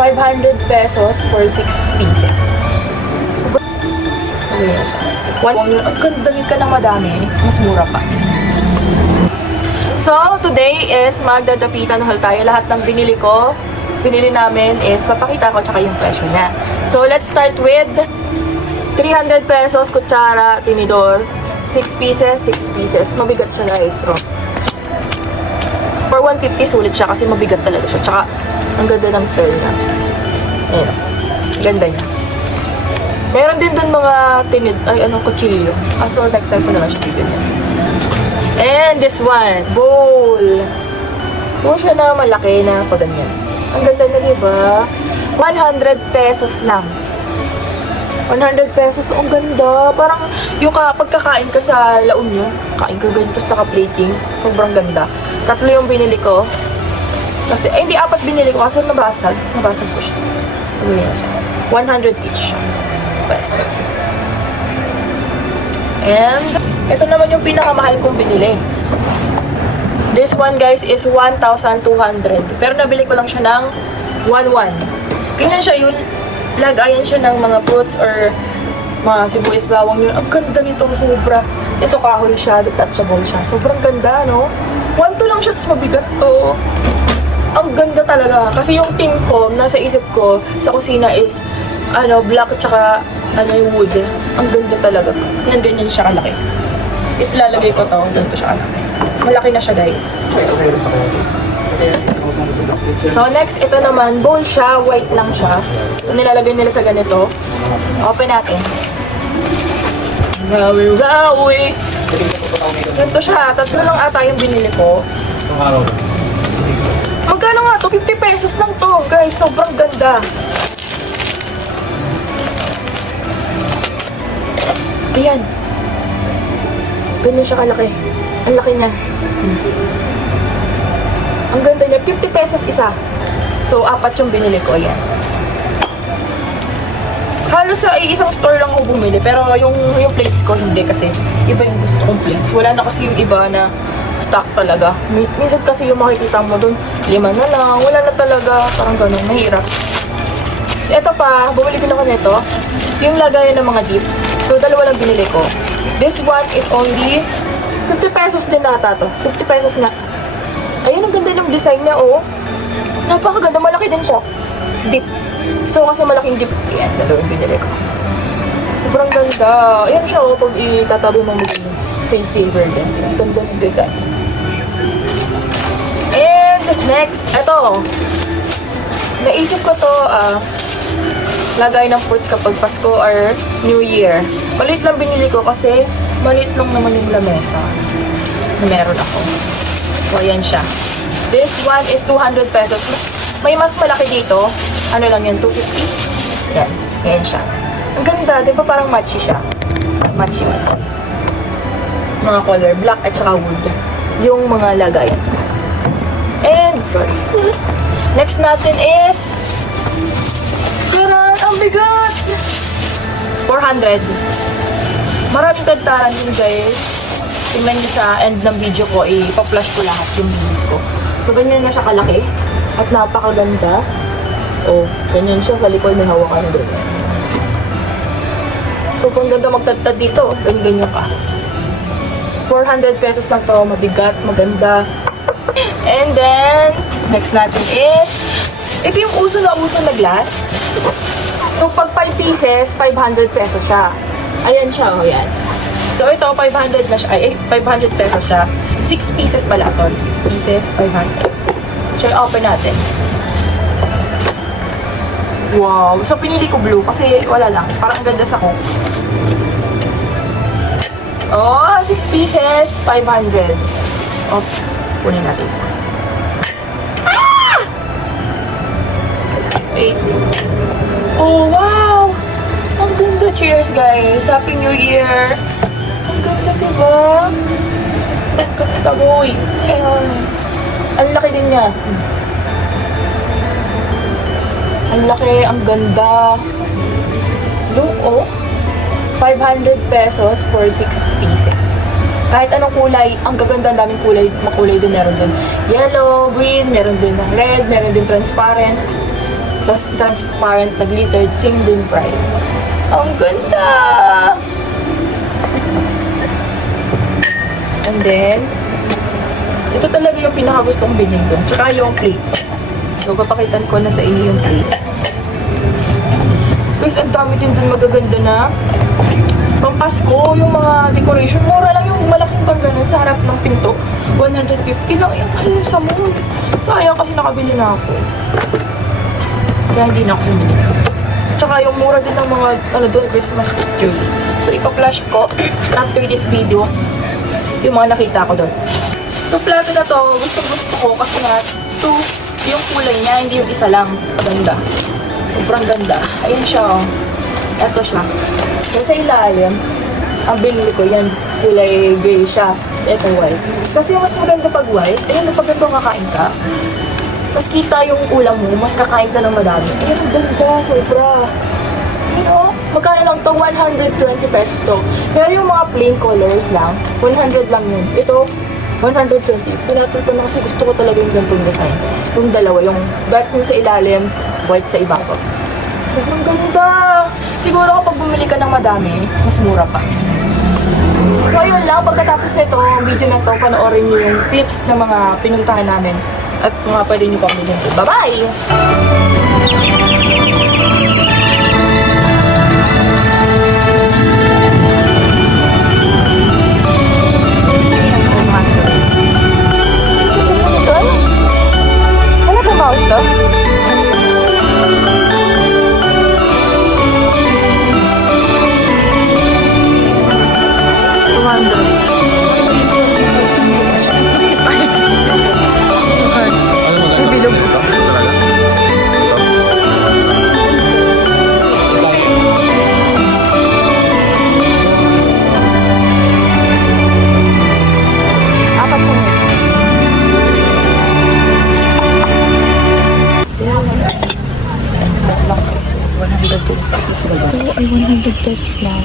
500 pesos for 6 pieces. Ayan siya. Ang ganda ka ng madami, mas mura pa. So, today is magdadapitan haul tayo. Lahat ng binili namin is papakita ko tsaka yung presyo niya. So, let's start with 300 pesos, kutsara, tinidor, 6 pieces, 6 pieces. Mabigat siya guys. Oh. For 150, sulit siya kasi mabigat talaga siya. Tsaka, ang ganda ng style niya. Ayan. Ganda niya. Meron din dun mga kutsilyo. So, next time ko na lang siya bibili. And this one, bowl. Bowl siya na malaki na paganyan. Ang ganda na, diba? 100 pesos lang. 100 pesos, ang ganda. Parang yung pagkakain ka sa La Union, kain ka ganito, tapos naka-plating. Sobrang ganda. 3 yung binili ko. Kasi, hindi 4 binili ko kasi nabasag. Nabasag ko siya. So, yan siya. 100 each siya. Peso. And, ito naman yung pinakamahal kong binili. This one, guys, is 1,200. Pero nabili ko lang siya ng 1,100. Ganyan siya yung lagayan siya ng mga fruits or mga sibuyas, bawang yun. Ang ganda nito, sobra. Ito kahoy siya, detachable siya. Sobrang ganda, no? 1,200 lang siya, tapos mabigat to. Ang ganda talaga. Kasi yung team ko, nasa isip ko, sa kusina is, black tsaka, yung wood. Ang ganda talaga. Yan, ganyan siya kalaki. Ilalagay ko to, ganito siya kalaki. Malaki na siya, guys. So, next, ito naman, bowl siya, white lang siya. So, nilalagay nila sa ganito. Open natin. Gawi. Ganito siya, 3 lang ata yung binili ko. Magkano nga to? 50 pesos lang to, guys. Sobrang ganda. Ayan. Ganyan siya kalaki. Ang laki niya. Ang ganda niya. 50 pesos isa. So, 4 yung binili ko. Ayan. Halos sa isang store lang ako bumili. Pero yung plates ko, hindi kasi iba yung gusto kong plates. Wala na kasi yung iba na stock talaga. Minsan kasi yung makikita mo dun, 5 na lang. Wala na talaga. Parang ganun. Mahirap. So, ito pa. Bumili ko na ko nito. Yung lagayan ng mga dip. So, 2 lang binili ko. This one is only 50 pesos din nata to. 50 pesos na. Ayan, ang ganda ng design niya, oh. Napakaganda. Malaki din siya. Dip. So, kasi malaking dip. Ayan, 2 binili ko. Sobrang ganda. Ayan siya, oh. Pag itatabi mo mo space saver din. Ang ganda ng design. And, next, ito. Naisip ko to, lagay ng fruits kapag Pasko or New Year. Maliit lang binili ko kasi maliit lang naman yung lamesa na meron ako. So, ayan siya. This one is 200 pesos. May mas malaki dito. Ano lang yan, 250. Yan. Ayan siya. Ang ganda. Di ba parang matchy siya? Matchy. Mga color. Black at saka wood. Yung mga lagayan. And, sorry. Next natin is ang bigat! 400. Maraming kantaran din, guys. Tingnan nyo sa end ng video ko, ipa-flash ko lahat yung videos ko. So, ganyan na siya kalaki. At napakaganda. Oh, ganyan siya. Sa likod may hawakan doon. So, kung ganda magtagtad dito, ganyan ka. 400 pesos lang to. Mabigat, maganda. And then, next natin is, ito yung uso na glass. So, pag 5 pieces, 500 pesos siya. Ayan siya, oh, yan. So, ito, 500 na siya. 500 pesos siya. 6 pieces pala, sorry. 6 pieces, 500. So, open natin. Wow. So, pinili ko blue kasi wala lang. Parang ang ganda sa ko. Oh, 6 pieces, 500. Oh, kunin natin isa. Wait. Oh, wow! Ang ganda. Cheers, guys. Happy New Year. Ang ganda, diba? Pagkatagoy. Ayan. Ang laki din niya. Ang laki, ang ganda. Look, oh. 500 pesos for 6 pieces. Kahit anong kulay, ang gaganda, ang daming kulay, makulay din meron din. Yellow, green, meron din ng red, meron din transparent. Tapos transparent na glittered, same din price. Ang ganda! And then, ito talaga yung pinakagustong bilhin ko. Tsaka yung plates. So, papakitan ko na sa inyo yung plates. Guys, ang dami din dun magaganda na. Pampasko, yung mga decoration. Mura lang yung malaking bag ganun sa harap ng pinto. 150 lang. Yung kahit sa mood. Sayang kasi nakabili na ako. Kaya hindi na ako bumili. Tsaka yung mura din ng mga doon, Christmas tree. So, ipa-flash ko after this video yung mga nakita ko doon. So, plato na to, gusto ko kasi nga, yung kulay niya, hindi yung isa lang. Ganda. Sobrang ganda. Ayun siya, oh. Ito siya. So, sa ilalim, ang binili ko, yan, kulay gray siya. Ito, white. Kasi mas maganda pag white, ayun, pag ito kakain ka, mas kita yung ulam mo, mas kakain ka ng madami. Ayun, ang ganda, sobra. You know, magkano lang to? 120 pesos to. Pero yung mga plain colors lang, 100 lang yun. Ito, 120. Pinatol ko na kasi gusto ko talaga yung ganitong design. Yung dalawa, yung dark yung sa ilalim, white sa ibabaw. Sobrang ganda! Siguro kapag bumili ka ng madami, mas mura pa. So ayun lang, pagkatapos nito, ang video na to, panoorin nyo yung clips ng mga pinuntahan namin. At mga pwede nyo pang bilhin. Bye-bye! Mouse to? Bilog ito. Apat po niya. Ito ay 100 pesos lang.